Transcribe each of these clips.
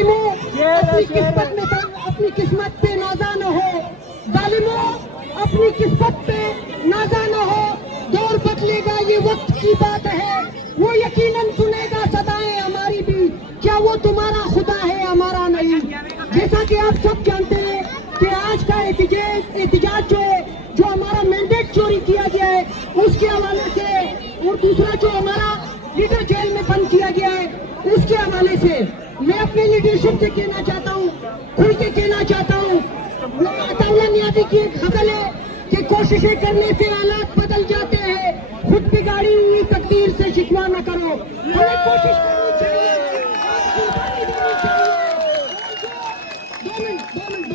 ظالموں اپنی قسمت پہ نازا نہ ہو، ظالموں اپنی قسمت پہ نازا نہ ہو، دور بدلے گا یہ وقت کی بات ہے، وہ یقیناً سنے گا صدائیں ہماری بھی، کیا وہ تمہارا خدا ہے ہمارا نہیں؟ جیسا کہ آپ سب جانتے ہیں کہ آج کا احتجاج جو ہے، جو ہمارا مینڈیٹ چوری کیا گیا ہے اس کے حوالے سے، اور دوسرا جو ہمارا لیڈر جیل میں بند کیا گیا ہے اس کے حوالے سے میں اپنے لیڈرشپ سے کہنا چاہتا ہوں، کھل کے کہنا چاہتا ہوں، وہ عطا اللہ نیازی کی ایک غزل ہے کہ کوششیں کرنے سے حالات بدل جاتے ہیں، خود بگاڑی ہوئی تقدیر سے شکوہ نہ کرو، ہمیں کوشش کرنی چاہیے،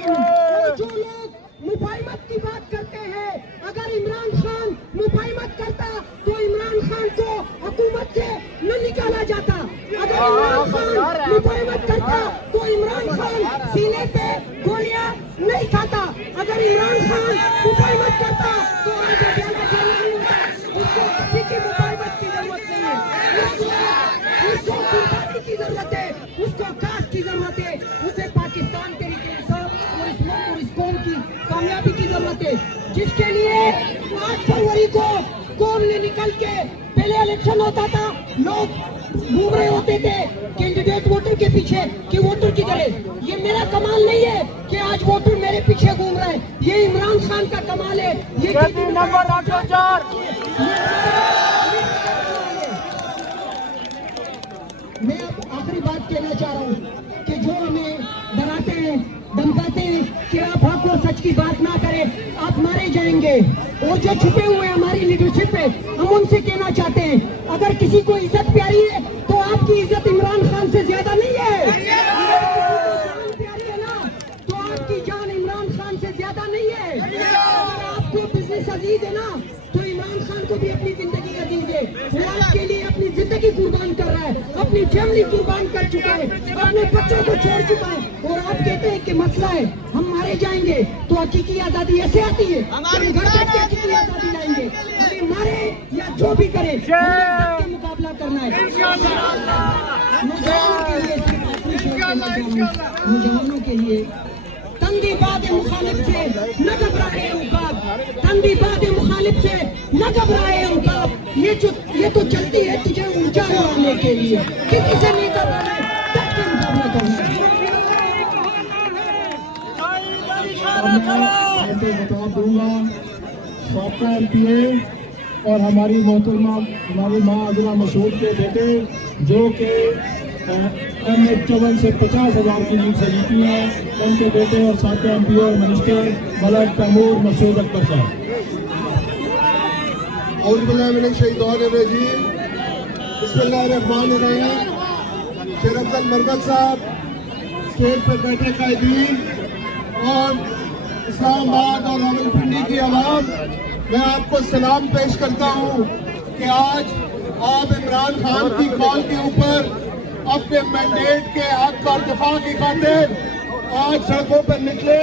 اور جو لوگ مفاہمت کی بات کرتے ہیں، اگر عمران خان مفاہمت کرتا تو عمران خان کو حکومت سے نہ نکالا جاتا، اگر عمران خان مفاہمت کرتا تو عمران خان سینے پہ گولیاں نہیں کھاتا، اگر عمران خان مفاہمت کرتا تو آج اڈیالہ جیل نہیں ہوتا، اس کو کسی کی مفاہمت کی ضرورت نہیں ہے، اس کو قربانی کی ضرورت ہے، اس کو کاش کی ضرورت ہے، اسے پاکستان تحریک انصاف اور اس ملک اور اس قوم کی کامیابی کی ضرورت ہے، جس کے لیے 8 فروری کو قوم نے نکل کے پہلے الیکشن ہوتا تھا، لوگ گھوم رہے ہوتے تھے کینڈیڈیٹ ووٹر کے پیچھے کہ ووٹر کدھر ہے، یہ میرا کمال نہیں ہے کہ آج ووٹر میرے پیچھے گھوم رہا ہے، یہ عمران خان کا کمال ہے، یہ نمبر 804 میں اب آخری بات کہنا چاہ رہا ہوں کہ جو ہمیں ڈراتے ہیں دھمکاتے ہیں کہ آپ حق اور سچ کی بات نہ کریں آپ مارے جائیں گے، اور جو چھپے ہوئے ہماری لیڈرشپ پہ ہم ان سے کہنا چاہتے ہیں اگر کسی کو عزت پیاری ہے تو آپ کی عزت عمران خان سے زیادہ نہیں ہے، جان پیاری ہے نا تو آپ کی جان عمران خان سے زیادہ نہیں ہے، اگر آپ کو بزنس عزیز ہے نا تو عمران خان کو بھی اپنی زندگی عزیز ہے، وہ آپ کے لیے اپنی زندگی قربان کر رہا ہے، اپنی فیملی قربان کر چکا ہے، اپنے بچوں کو چھوڑ چکا ہے، اور آپ کہتے ہیں کہ مسئلہ ہے ہم مارے جائیں گے، تو حقیقی آزادی ایسے آتی ہے ہم گھر بیٹھ کے حقیقی آزادی لائیں گے، ہمیں مارے یا جو بھی کرے ہمیں کے مقابلہ کرنا ہے، نوجوانوں کے لیے تندی باد مخالف سے نہ گھبرائے عقاب، تندی باد مخالف سے نہ گھبرائے عقاب، یہ تو چلتی ہے تجھے اونچا اڑانے کے لیے، کسی سے نہیں گھبرانا ہے، ڈٹ کے مقابلہ کرنا ہے۔ میں ایسے بتا دوں گا سابقہ MP اور ہماری محترمہ ہماری ماں عادلہ مسعود کے بیٹے جو کہ MH54 سے 50,000 کی لیڈ سے جیتی ہیں، ان کے بیٹے اور سابقہ MP اور منسٹر ملک تیمور مسعود اکبر صاحب۔ اعوذ باللہ من الشیطان الرجیم، بسم اللہ الرحمن الرحیم۔ شیر افضل مربت صاحب، اسٹیج پر بیٹھے قائدین اور اسلام آباد اور راولپنڈی کی عوام، میں آپ کو سلام پیش کرتا ہوں کہ آج آپ عمران خان کی کال کے اوپر اپنے مینڈیٹ کے حق اور دفاع کی خاطر آج سڑکوں پر نکلے